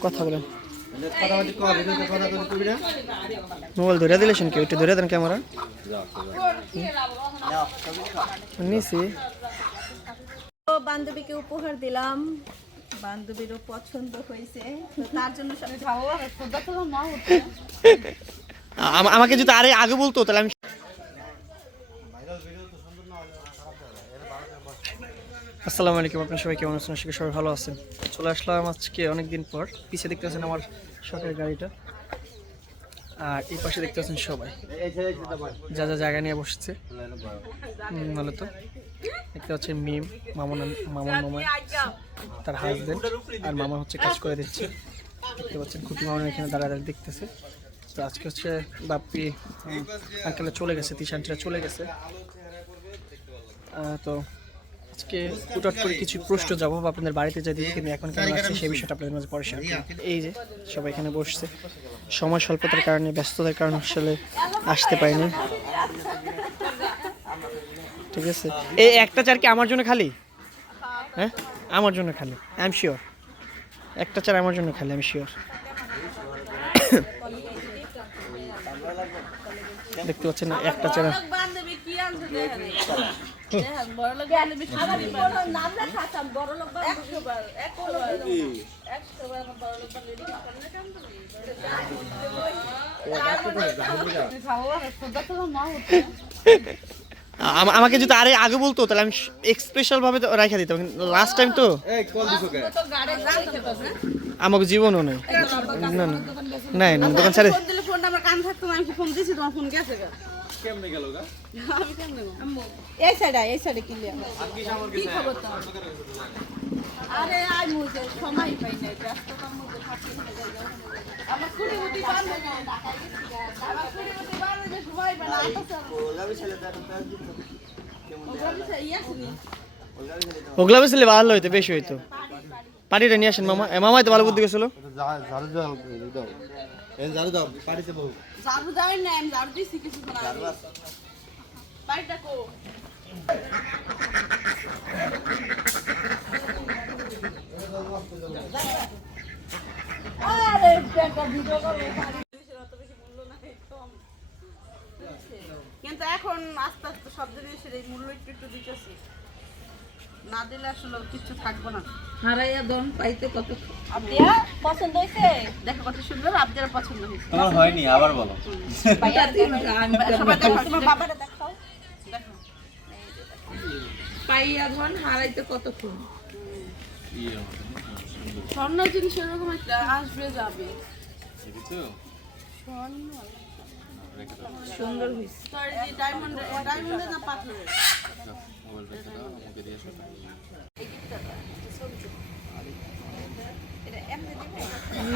কথা বলেন। মোবাইল ধরে দিলেছেন কেউ একটু ধরে দেন ক্যামেরা। নিছি। তো বান্ধবীকে উপহার দিলাম। বান্ধবীরও পছন্দ হয়েছে। তার জন্য আম- আমাকে যদি আরে আগে বলতো তাহলে আমি আসসালামু আলাইকুম, আপনার সবাই কেমন আছেন? আশা করি সবাই ভালো আছেন। চলে আসলাম আজকে অনেকদিন পর। পিছিয়ে দেখতে পাচ্ছেন আমার শখের গাড়িটা। আর এই পাশে দেখতে পাচ্ছেন সবাই। যা যা জায়গা নিয়ে বসছে। মূলত দেখতে পাচ্ছেন মিম, মামন মামন মামা, তার হাজবেন্ড আর মামা হচ্ছে কাজ করে দিচ্ছে। দেখতে পাচ্ছেন খুঁটি মামন এখানে দাঁড়া দাঁড়িয়ে দেখতেছে। তো আজকে হচ্ছে বাপ্পি আঙ্কেলে চলে গেছে তিশানটিরা চলে গেছে। তো আজকে হুটহাট করে কিছু প্রশ্ন জবাব আপনাদের বাড়িতে যাই দিই কিন্তু এখন কেন আসছে সেই বিষয়টা আপনাদের মাঝে পরে করব। এই যে, সবাই এখানে বসছে। সময় স্বল্পতার কারণে, ব্যস্ততার কারণে আসলে আসতে পারিনি। ঠিক আছে? এই একটা চার কি আমার জন্য খালি? হ্যাঁ? আমার জন্য খালি আই এম শিওর একটা চার আমার জন্য খালি আমি শিওর দেখতে পাচ্ছেন একটা চার আমাকে যদি আরে আগে বলতো তাহলে আমি স্পেশাল ভাবে রাখা দিতাম লাস্ট টাইম তো রাখতে পারবে আমাকে জীবনও নেই। না না। দোকান ছাড়ে। ফোন দিলে ফোনটা আমার কান থাকতো আমি ফোন দিয়েছি তোমার ফোন গেছে গা? কেমনে গেল গা? আমি কেমনে আম্মু। এই সাইডে এই সাইডে কিনলে কি খবর তো আরে আই মুজে সময় পাই নাই। ব্যস্ততার মধ্যে থাকতে হয়ে যায় আমার কুড়ি উঠি বান্ধব আমার কুড়ি উঠি বান্ধব সময় পাই না আটা ইয়ে শুনি ওগুলা বেশি ভালো হইতো বেশি হইতো। পার্টিটা নিয়ে আসেন মামা এ, মামাই তো ভালো বুদ্ধি গেছিল ঝাড়ু আমি ঝাড়ু দিছি কিছুক্ষণ আগে বাড়িটা কো আরে একটা ভিডিও করব কিন্তু এখন আস্তে আস্তে সব জিনিসের এই মূল্য একটু একটু দিতেছি। না দিলে আসলে কিছু থাকব না। হারাইয়া দন পাইতে কত? আবদিয়া পছন্দ হয়েছে দেখো কত সুন্দর আবদিয়ার পছন্দ হয়েছে তোমার হয়নি আবার বলো। পাইয়া দিন আমি সবাই দেখো তোমার বাবারে দেখাও। দেখো। পাইয়া ধন হারাইতে কতক্ষণ স্বর্ণ জিনিস এরকম একটা আসবে যাবে। স্বর্ণ। সুন্দর হয়েছে ডায়মন্ড ডায়মন্ডের না পাথরের?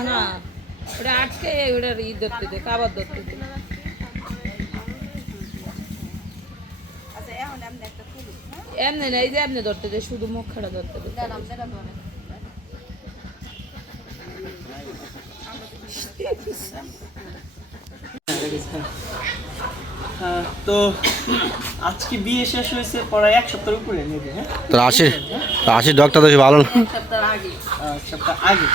না ওটা আটকে ওটা ই ধরতে দে, কাবার ধরতে দে। এমনি না, এই যে এমনি ধরতে দে, শুধু মুখ খাড়া ধরতে দে। তো আজকে বিয়ে শেষ হয়েছে পড়ায় এক সপ্তাহের উপরে নেবে হ্যাঁ? তো তো আসি ডগটা তো ভালো না? সপ্তাহ আগে। এক সপ্তাহ আগে।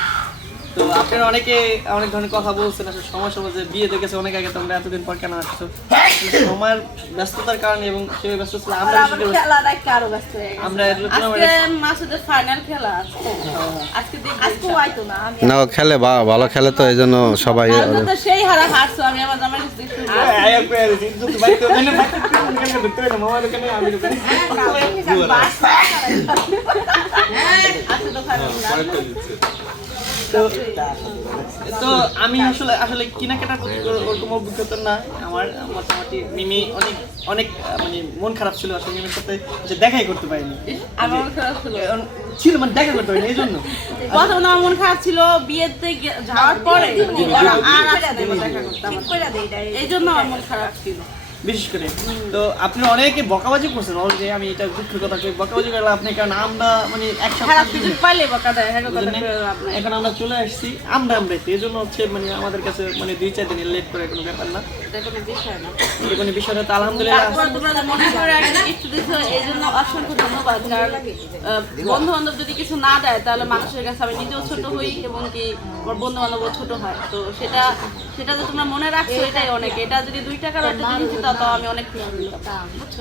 তো আপনারা অনেকে অনেক ধরনের কথা বলছেন আসলে সময় সময় যে বিয়ে দেখেছে অনেক আগে তোমরা এতদিন পর কেন আসছো? সময়ের ব্যস্ততার কারণে এবং সেই ব্যস্ত ছিল আমরা খেলা রাখতে আরও ব্যস্ত আমরা এর জন্য আজকে মাসুদের ফাইনাল খেলা আজকে দেখব আজকে আইতো না না খেলে বা ভালো খেলে তো এই জন্য সবাই তো সেই হারা হারছো আমি আমার জামাই মানে বাইতে কেন দেখতে না মামা দোকানে আমি আজকে তো ফাইনাল তো তো আমি আসলে আসলে কেনাকাটা করতে ওর- ওরকম অভিজ্ঞতা না আমার। মোটামুটি মিমি অনেক অনেক মানে মন খারাপ ছিল আসলে মিমির সাথে যে দেখাই করতে পারিনি। আমার খারাপ ছিল। ছিল মানে দেখা করতে পারিনি এই জন্য। প্রথম আমার মন খারাপ ছিল বিয়েতে যাওয়ার পরে আর দেখা করতে এই জন্য আমার মন খারাপ ছিল। বিশেষ করে। তো আপনি অনেকে বকাবাজি করছেন যে আমি এটা দুঃখের কথা কই বকাবাজি করলে আপনি কারণ আমরা মানে এক সপ্তাহ দেয় হ্যাঁ এখন আমরা চলে আসছি আমরা আমরা এই জন্য হচ্ছে মানে আমাদের কাছে মানে দুই চার দিন লেট করে কোনো ব্যাপার না। এটা কোনো বিষয় না। তো আলহামদুলিল্লাহ তারপর তোমরা যে মনে করে একটা দিছো এই জন্য অসংখ্য ধন্যবাদ। কারণ বন্ধু বান্ধব যদি কিছু না দেয় তাহলে মানুষের কাছে আমি নিজেও ছোট হই এবং কি আমার বন্ধু বান্ধবও ছোট হয়। তো সেটা সেটা যে তোমরা মনে রাখছো এটাই অনেক। এটা যদি দুই টাকার একটা জিনিস দিত আমি অনেক বুঝছ?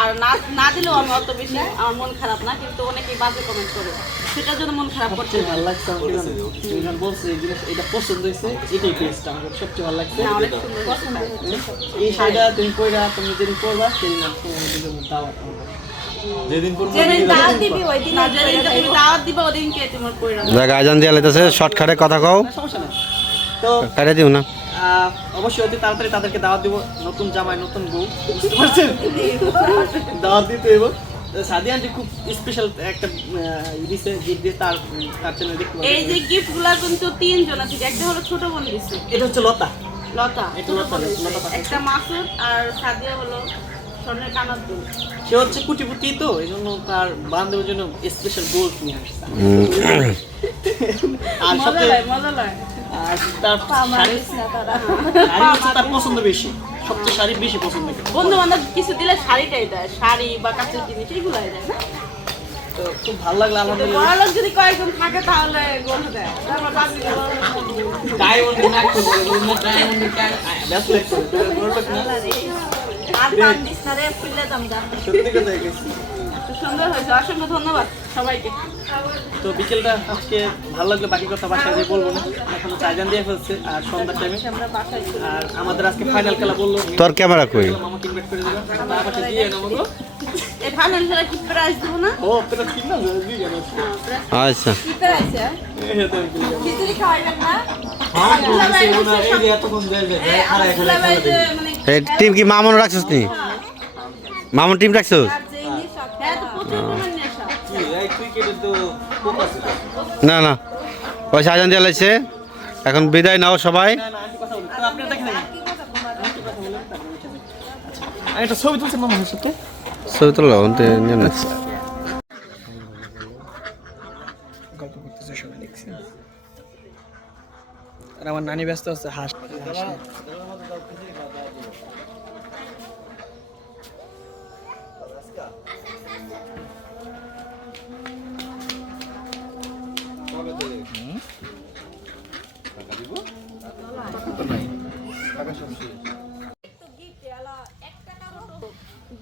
আর না না দিলেও আমি অত বেশি আমার মন খারাপ না কিন্তু অনেকেই বাজে কমেন্ট করে। সেটার জন্য মন খারাপ করছে। ভালো লাগছে যখন বলছো এই জিনিস এটা পছন্দ হয়েছে এটাই পেয়েছিটা আমাকে সবচেয়ে ভালো লাগছে। এই শাড়িটা তুমি কইরা তুমি যেদিন করবা সেদিন আমি তোমার দুজন দাওয়াত শর্টকাটে কথা কও। সমস্যা তো কাটে দিও না। অবশ্যই অতি তাড়াতাড়ি তাদেরকে দাওয়াত দিব। নতুন জামাই নতুন বউ বুঝতে পারছেন? দাওয়াত দিতে হইব। সাদি আন্টি খুব স্পেশাল একটা দিছে গিফট দিয়ে তার তার চ্যানেল দেখতে পাবেন। এই যে গিফটগুলা কিন্তু তিনজন আছে একটা হলো ছোট বোন দিছে। এটা হচ্ছে লতা। লতা এটা লতা, লতা একটা মাসুদ আর সাদিয়া হলো স্বর্ণের কানার দুল। সে হচ্ছে কুটিপুটি তো এই জন্য তার বান্ধবের জন্য স্পেশাল গোল্ড নিয়ে আসছে। আর সবচেয়ে লাগে মজা লাগে আর তার তার। পছন্দ বেশি। সবচেয়ে শাড়ি বেশি পছন্দ করে। বন্ধু বান্ধব কিছু দিলে শাড়িটাই দেয়। শাড়ি বা কাঁচের জিনিস এগুলাই দেয় না? তো খুব ভালো লাগল কিন্তু বড় লোক যদি কয়েকজন থাকে তাহলে গোল দেয়। তারপর বাকি ডায়মন্ড না করব ডায়মন্ড ব্যস্ত লাগছে বড় লোক না। আর পান দিস না রে ফুললে দাম দাম সত্যি কথা তো সুন্দর হয়েছে। অসংখ্য ধন্যবাদ সবাইকে। তো বিকেলটা আজকে ভালো লাগল বাকি কথা বাসায় যেয়ে বলব না। এখন চারজন দিয়ে ফেলছে আর সন্ধ্যার টাইমে আর আমাদের আজকে ফাইনাল খেলা বলল। তোর ক্যামেরা কই? মামাকে ইনভাইট করে দেবে। তার দিয়ে নেব এই ফাইনাল খেলা কি প্রাইজ দেবো না? ও তোরা ঠিক না? দিয়ে গেল আচ্ছা। কি প্রাইজ খিচুড়ি খাওয়াইবেন না? এই যে এতক্ষণ দেয় যে দুলাভাই যে মানে টিম কি মামুন রাখছিস নি? মামুন টিম রাখছিস? না না। ওই আজান দিয়ে লাগছে এখন বিদায় নাও সবাই। ছবি তুলছি ছবি তোলো অন্তে নিয়ে না গল্প করতেছে সবাই দেখছেন আর আমার নানি ব্যস্ত আছে হাঁস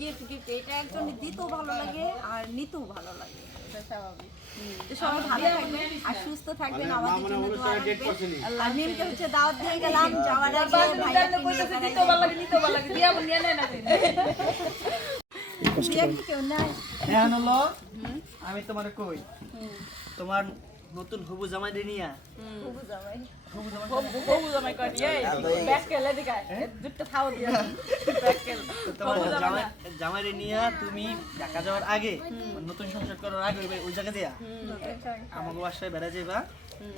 গিফট গিফট এটা একজন দিতেও ভালো লাগে আর নিতেও ভালো লাগে। স্বাভাবিক। তো সবাই ভালো থাকবেন আর সুস্থ থাকবেন আমাদের জন্য দোয়া রাখবেন। আর মেমকে হচ্ছে দাওয়াত দিয়ে গেলাম যাওয়ার আগে ভাইয়াকে নিয়ে দিতেও ভালো লাগে নিতেও ভালো লাগে। দিয়া নিয়ে নেয় না কেউ নাই এখন হলো আমি তোমার কই? তোমার নতুন হবু জামাই নিয়া। বুবু জামাই। বহু জামাই কয় এই ব্যাক কেলে দিকা দুটো খাও দিয়া। ব্যাক কেলে। তোমার জামাই জামাই নিয়া তুমি ঢাকা যাওয়ার আগে নতুন সংসার করার আগে ওই- জায়গা দিয়া। আমাকে বাসায় বেড়া যাইবা।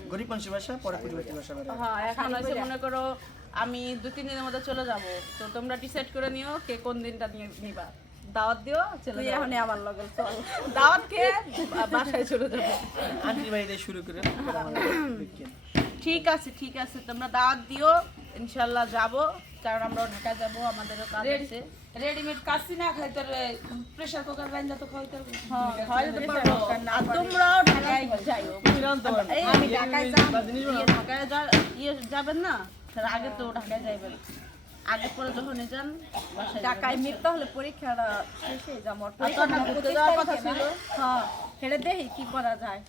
গরিব মানুষের বাসা পরে পরিবর্তী বাসা বেড়া হ্যাঁ এখন হচ্ছে মনে করো আমি দু তিন দিনের মধ্যে চলে যাব। তো তোমরা ডিসাইড করে নিও কে কোন দিনটা নিয়ে নিবা। দাওয়াত দিও চলে তুই যাও এখন আমার লগে চল। দাওয়াত খেয়ে বাসায় চলে যাব। আন্টি ভাই দিয়ে শুরু করে। ঠিক আছে ঠিক আছে তোমরা দাওয়াত দিও ইনশাল্লাহ যাব কারণ আমরাও ঢাকা যাব আমাদেরও কাজ আছে। রেডিমেড কাশি না খাই তোর প্রেসার কুকার রান্না তো খাইতে হ্যাঁ খাওয়াইতে পারব আর তোমরাও ঢাকায় যাইও। আমি ঢাকায় যাব। ইয়ে ঢাকায় ইয়ে যাবেন না? তার আগে তো ঢাকায় যাইবেন। আগে পরে যখন যান ঢাকায় মিট তাহলে পরীক্ষাটা শেষে যাব কথা ছিল। হ্যাঁ সেটা দেখি কি করা যায়?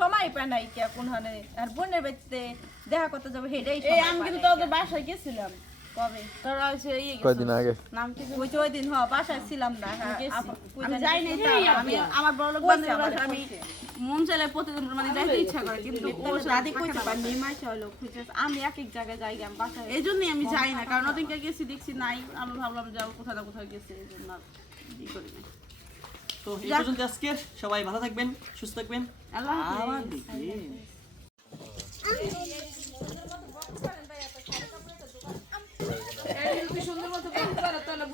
সময় পায় নাই কোন আর বোনের দেখা করতে যাব হেডেই আমি কিন্তু বাসায় গেছিলাম। ইয়ে কয়দিন আগে? হ্যাঁ, আমি মন চাইলে প্রতিদিন মানে যাইতে ইচ্ছা করে কিন্তু আমি এক এক জায়গায় যাই এই জন্যই আমি যাই না কারণ ওদিনকে গেছি দেখছি নাই। আমি ভাবলাম যাব কোথাও না কোথাও গেছে এই জন্য করি না তো এই পর্যন্ত আজকে সবাই ভালো থাকবেন সুস্থ থাকবেন। আল্লাহ হাফেজ। আবার দেখি বাজারে বাজারে বউ সামলাই কাপড়ের দোকান দিয়ে এটা হচ্ছে এটা আমার ভাইয়ের দোকানে ওই যে এই এই এই এই যে এই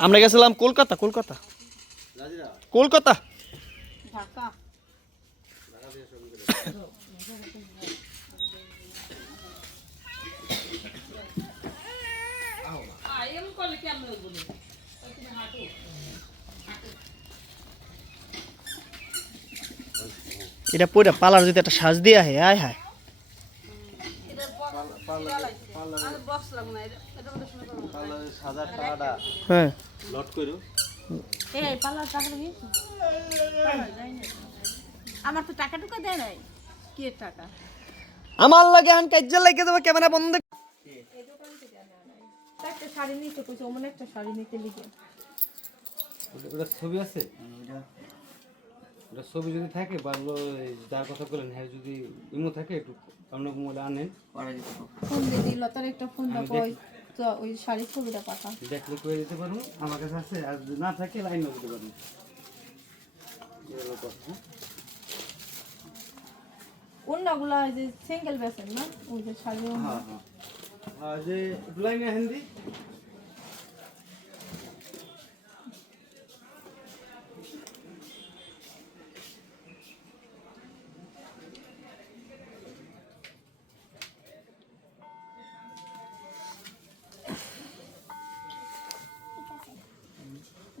আমরা গেছিলাম কলকাতা কলকাতা। কলকাতা? এটা পরে পালার যদি একটা সাজ দিয়ে আহে, আয় হায় আমি বক্স লাগবো না এটা এটা মধ্যে শুনে করব পার্লারের সাজার টাকাটা হ্যাঁ। লট করো এই পার্লার টাকা আমার তো টাকা টুকা দেয় নাই। কি টাকা? আমার লাগে আন কাজ্জা লাগে দেবো ক্যামেরা বন্ধ একটা শাড়ি নিতে কইছে অমন একটা শাড়ি নিতে লিখে ওটা ছবি আছে? ওটা ছবি যদি থাকে বা যার কথা বলেন হ্যাঁ যদি ইমো থাকে একটু অন্য মোবাইলে আনেন। ফোন দিয়ে দিল তার একটা ফোন দাও ওই তো ওই শাড়ির ছবিটা পাঠা দেখলে করে দিতে পারব? আমার কাছে আছে আর যদি না থাকে লাইন দিতে এই কথা, হ্যাঁ? অন্যগুলা যে সিঙ্গেল বেসেন না? ওই যে শাড়ি হ্যাঁ হ্যাঁ। আর যে লাইনে হিন্দি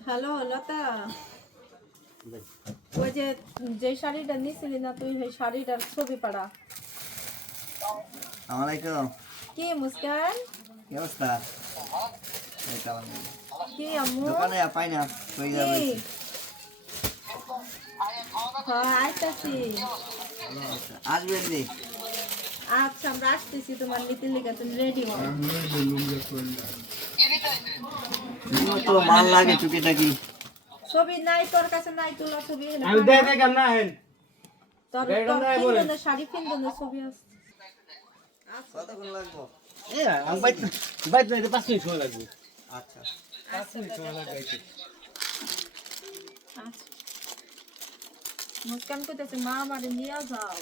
হ্যালো লতা ওই যে যে শাড়িটা নিছিলি না তুই সেই শাড়িটার ছবি পাড়া আসসালামাইকুম কি মুস্কান কি অবস্থা এই তো আলহামদুলিল্লাহ। কি আম্মু দোকানে পাই না কই যাব কি হ্যাঁ আইতাছি আসবেন নি আচ্ছা আমরা আসতেছি তোমার নীতির লিখে তুমি রেডি হও তোমার তো মাল লাগে টুকিটাকি। ছবি নাই তোর কাছে নাই তোলা ছবি আমি পাঠা। দেখ দেখ না হেন তোর তোর নাই বলে। পিন্ধনের শাড়ি পিন্ধনের ছবি আছে। কতক্ষণ লাগবো? এ আমি বাইতে বাইতে যাইতে পাঁচ মিনিট সময় লাগবে। আচ্ছা। আচ্ছা। মুস্কান কইতেছে মা আমারে নিয়ে যাও।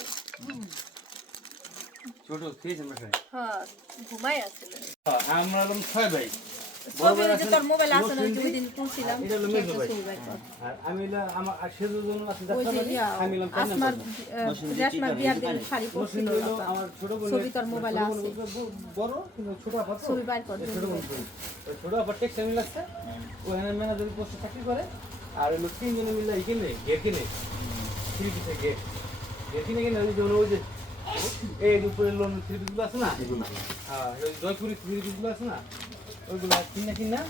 ছোট হ্যাঁ ঘুমাই আছিল আমরা ছয় ভাই। ছবি ওই যে তোর মোবাইল আছে না ওই দিন। আর আমি আমার সেজুর জন্য আছে ওই যে আমি আসমার রেশমার বিয়ার দিন শাড়ি পরছিল আমার ছোট বোনের- ছবি তোর মোবাইলে আছে। বড় কিন্তু ছোট আপা ছবি বাইর কর ছোট বোন ছোট আপা টেক্সটাইল মিল আছে। ওখানে ম্যানেজার পোস্টে চাকরি করে। আর হলো তিনজনে মিলে এই কিনে গেট কিনে। থ্রি পিসে গেট গেট কিনে কিনে ওই যে ওই যে এই উপরে লোন থ্রি পিসগুলো আছে না? ওই জয়পুরি থ্রি পিসগুলো আছে না? ওইগুলো কিনে কিনা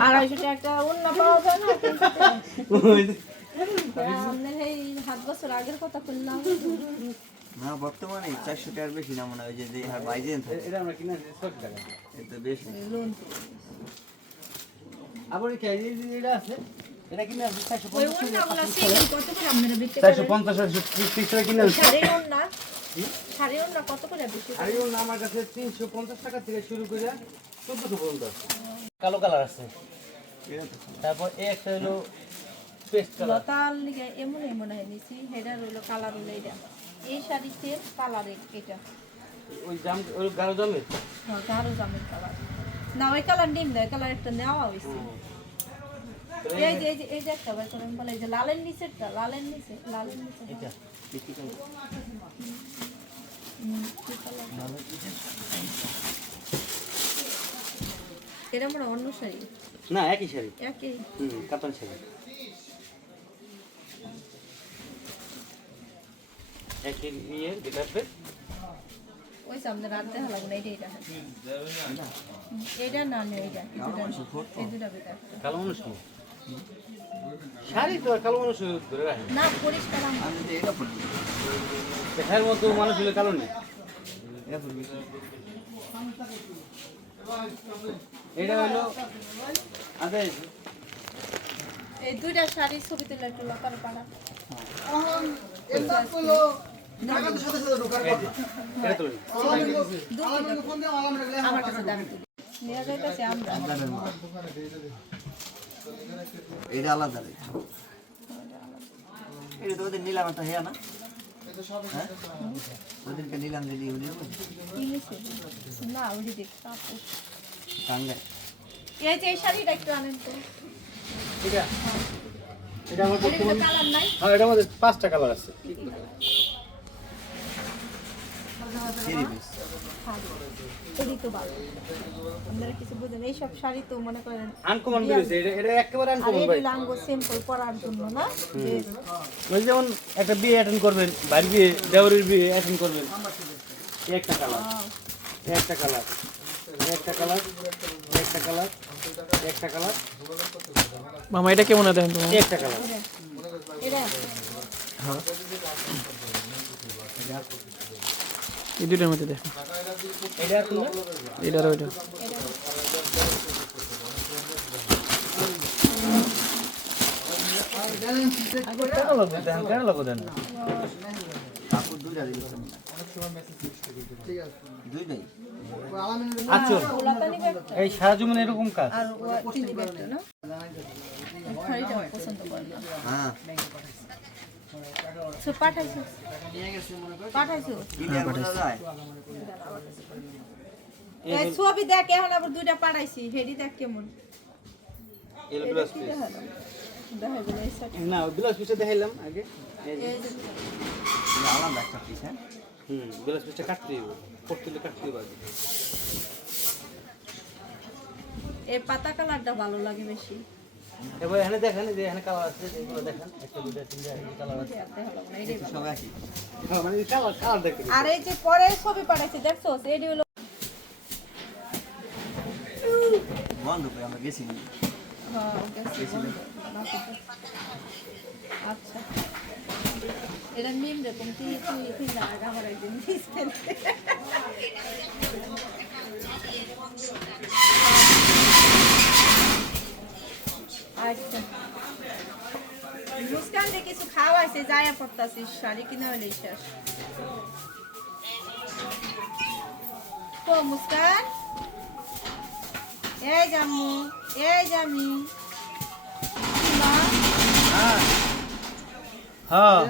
আড়াইশো টাকা অন্য পাওয়া যায় না? না বর্তমানে চারশো টাকার বেশি না মনে হয় যে হার এটা বেশি। আবার যে আছে এটা কিনে আনছি চারশো পঞ্চাশ কত করে আপনারা বিক্রি চারশো করেন? পঞ্চাশ টাকা কিনে আনছি। আমার কাছে তিনশো পঞ্চাশ টাকা থেকে শুরু করে চোদ্দশো পর্যন্ত আছে। কালো কালার আছে। তারপর এই একটা হলো পেস্ট কালার। লতার লিগে এমন এমন হয় নিছি হেডার হলো কালার হলো এটা। এই শাড়ি সেম কালার এটা। ওই জাম ওই গাঢ় জামে হ্যাঁ গাঢ় জামের কালার না ওই কালার নিম না ওই কালার একটা নেওয়া হয়েছে। এই যে এই যে এই যে একটা বের করেন বলে যে লালের নিচেরটা লালের নিচে লালের নিচে। এটা হুম, কি এটা মনে অন্য শাড়ি। না একই শাড়ি। একই। হুম কাতান শাড়ি। একই যেটা ওই সামনে না এটা এটা এটা না নেই এই দুটা বেকার। কালো কি শাড়ি তো আর কালো মানুষ ধরে রাখে। না পরিষ্কার আমার আমি যদি এটা পড়বি দেখার মতো মানুষ হলে কালো নেই। এটা পড়বি এটা হলো আচ্ছা এই দুইটা শাড়ির ছবি তুলে একটু লোকাল পাড়া এটা তো আমার কাছে দাম নিয়ে যাইতেছে আমরা। এটা আলাদা রে এটা তো ওদের নিলাম একটা হ্যাঁ না? হ্যাঁ? ওদেরকে নিলাম না এই যে এই শাড়িটা একটু আনেন তো। এটা? আমার হ্যাঁ এটা আমাদের পাঁচটা কালার আছে। এটি তো ভালো। আপনারা কিছু বুঝেন এইসব শাড়ি তো মনে করেন আনকমন বেরিয়েছে এটা এটা একেবারে আনকমন এটি ভাই। লাঙ্গো সিম্পল পরার জন্য না? যে যেমন একটা বিয়ে অ্যাটেন্ড করবেন বাড়ি বিয়ে দেওয়ারের বিয়ে অ্যাটেন্ড করবেন একটা কালার একটা কালার একটা কালার একটা কালার একটা কালার মামা এটা কেমন দেখেন তোমার? একটা কালার এটা এই দুইটার মধ্যে এটা এটার ওইটা। আচ্ছা এই সারা এরকম কাজ? হ্যাঁ। পাঠাইছো? পাঠাইছো? এই ছবি দেখ এখন আবার দুইটা পাঠাইছি। হেডি দেখ কেমন। না ব্লাউজ পিসটা দেখাইলাম আগে। আলাদা একটা পিস হ্যাঁ? হুম ব্লাউজ পিসটা কাটতে দিব পড়তে কাটতে দিব আগে। এই পাতা কালারটা ভালো লাগে বেশি। এবার এখানে দেখেন যে এখানে কালার আছে এগুলো দেখেন একটা দুটা তিনটা কালার আছে। সব মানে কালার কালার দেখতে আর এই যে পরে ছবি পাঠাইছি দেখছ? এটি হলো বন্ধ করে আমরা গেছি। হ্যাঁ, গেছে। আচ্ছা। এটা মিম রে তুমি তুই তুই তুই না আমার একদিন আচ্ছা। মুস্কান দিয়ে কিছু খাওয়াইছে যায়া পড়তাছি শাড়ি কিনা হলে শেষ। তো মুস্কান? এই জামু এই জামি হ্যাঁ।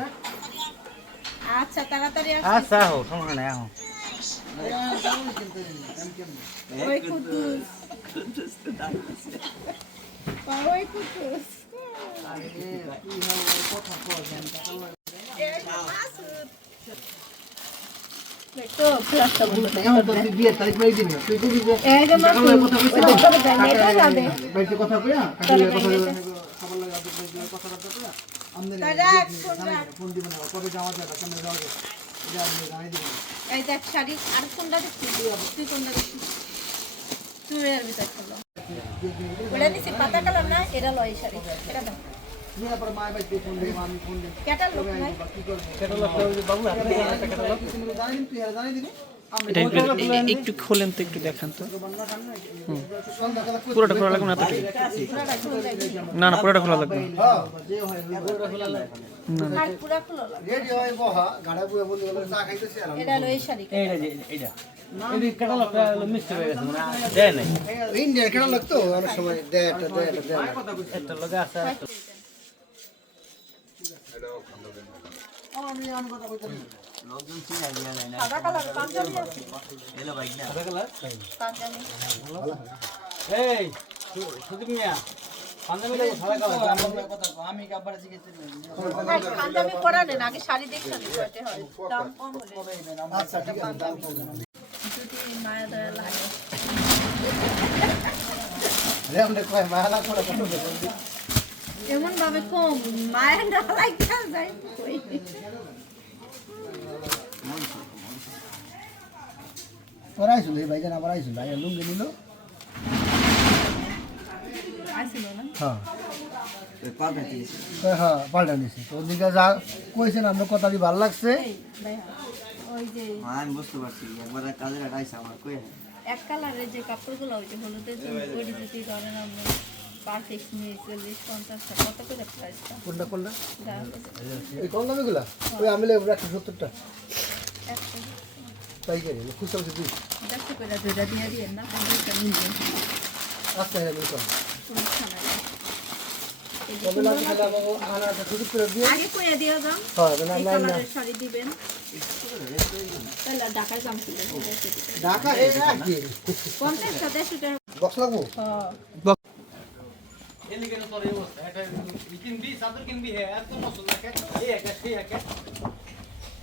আচ্ছা তাড়াতাড়ি আচ্ছা হো সমস্যা নাই আহো। ওই কুদ্দুস। এই দেখ শাড়ি আর কোনটা দেখছি তুই কোনটা দেখছিস চুড়ের ভিতর ওটা নিছি পাতা কালার না এটা লয় শাড়ি। এটা দাও একটা খোলেন তো একটু দেখান তো। পুরোটা খোলা লাগবে না না না পুরোটা খোলা লাগবে না। হয়ে মানে ইন্ডিয়ার লাগতো অনেক সময় দেয় একটা দেয় একটা দেয় একটা আছে লোকজন চিনা দিয়া যায় না সাদা কালার পাঞ্জাবি আছে এলো বাইক না পাঞ্জাবি এই সুদীপ মিয়া পাঞ্জাবি লাগে সাদা কালার ভাই, পাঞ্জাবি পরা নেন আগে শাড়ি দেখতে হবে দাম কম হলে আচ্ছা ঠিক আছে দাম কম যদি মায়া দয়া লাগে এমন ভাবে কম মায়া না লাগে যাই কই ওরা আইছিল এই ভাইজান আবার আইছিল আইয়া লুঙ্গি নিল। হ্যাঁ। হ্যাঁ পাল্টা নিছি তো ওদিকে যা কইছেন আপনার কথাটি ভালো লাগছে। ওই যে হ্যাঁ আমি বুঝতে পারছি। একবার কাজের আইসা আমার কই এক কালারের যে কাপড়গুলো ওই যে হলুদের জন্য ধরেন আপনি পার পিস নিয়ে চল্লিশ পঞ্চাশটা কত করে প্রাইসটা কোনটা কোনটা? এই কম দামিগুলা ওই আমি লেবু একশো সত্তরটা। একশো তাই কেন খুচরা হচ্ছে দিই দেড়শো করে দুইটা দিয়ে দিয়ে না আচ্ছা হ্যাঁ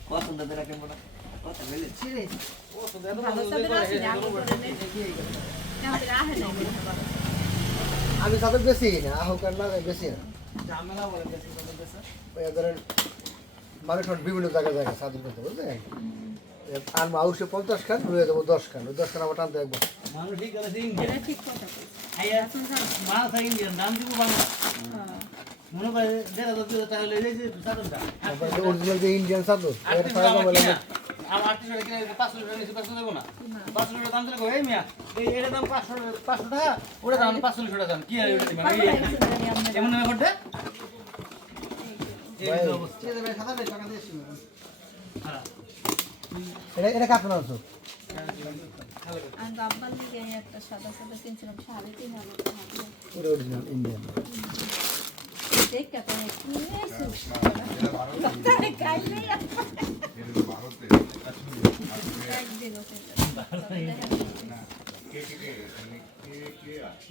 পছন্দ কথা বলে পছন্দ ভালো পছন্দ আছে হ্যাঁ, আগে করে নেই আমাদের আহে নাই ভালো আমি সাথে বেশি না আহো কার না বেশি না। ঝামেলা বলে বেশি করে বেশি। ওই ধরেন মানুষ বিভিন্ন জায়গায় জায়গায় সাধন করতে বুঝলেন? আর মাউসে পঞ্চাশ খান রয়ে যাব দশ খান ওই দশ খান আবার টানতে একবার। মানুষ ঠিক আছে ইন্ডিয়া এটা ঠিক কথা কইছে। আইয়া মাছ থাকে ইন্ডিয়ান মনে অরিজিনাল যে আমার আটত্রিশশো টাকা কিনা পাঁচশো টাকা নিচে পাঁচশো দেবো না। পাঁচশো টাকা দাম কই, এই মিয়া এই এটার দাম পাঁচশো পাঁচশো টাকা? ওটা দাম পাঁচশো টাকা দাম। কি আর এমন নামে করতে? অবস্থা। এটা এটা কাপড় আনছো আমি বাবার দিকে একটা সাদা সাদা কিনছিলাম সাড়ে তিন হাজার। এটা ইন্ডিয়ান দেখ কত কিনেছো তাহলে কাইলে একদিন ওকে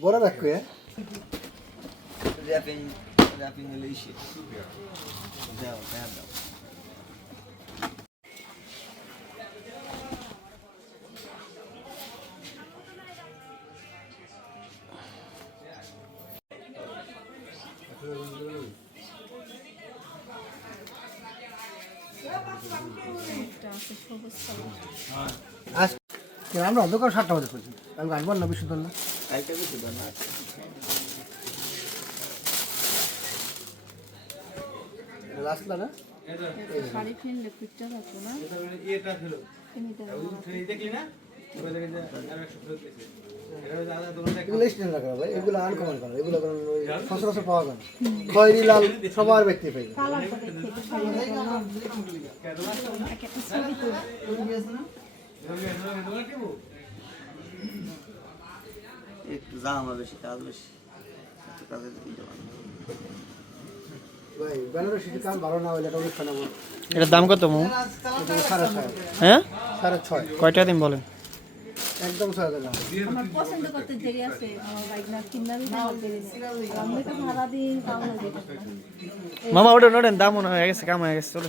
বড় রাখো হ্যাঁ র্যাপিং র্যাপিং হলে ইসে দাও দাও আজ আমরা অন্ধকার সাতটা বাজে করছি। আমি আসবার না বিশুদ্ধ না। না? না না? এগুলো এগুলো সচরাচর পাওয়া যায় লাল সবার ব্যক্তি পাই একটা বেশি কাজ একটু কাজ এটার দাম কত মু? সাড়ে ছয়। হ্যাঁ? সাড়ে ছয়। কয়টা দিন বলেন? একদম হাজার টাকা আমার পছন্দ করতে দেরি আছে আমার বাইক না কিনারই না দেরি আমি তো ভাড়া দিন তাও না মামা ওটা নোটেন দাম মনে হয়ে গেছে কাম হয়ে গেছে চলে।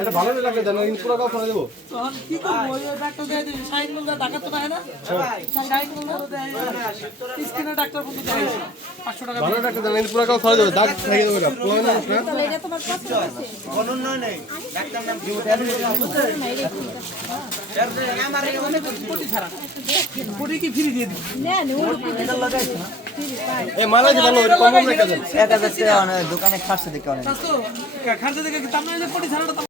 এটা ভালো লাগে জানো কিন্তু পুরো কথা দেবো। কি করব? ওই ডাক্তার দেয় দিবি। সাইড মূল্য টাকা তো পায় না? সাইড মূল্য দেয় স্কিনের ডাক্তার বলতে দেয় পাঁচশো টাকা ভালো একটা জানো কিন্তু পুরো কথা দেবো। দাগ থাকে দেবো না পুরো না? এটা তোমার পছন্দ আছে। অনুন্নয় নেই ডাক্তার নাম কি কোটি কি ফ্রি দিয়ে দিবি? নেন ওর ভালো কম কম রেখে দেন। টাকা দোকানে খাচ্ছে দেখে অনেক। তো দেখে মানে যে কোটি ছাড়াটা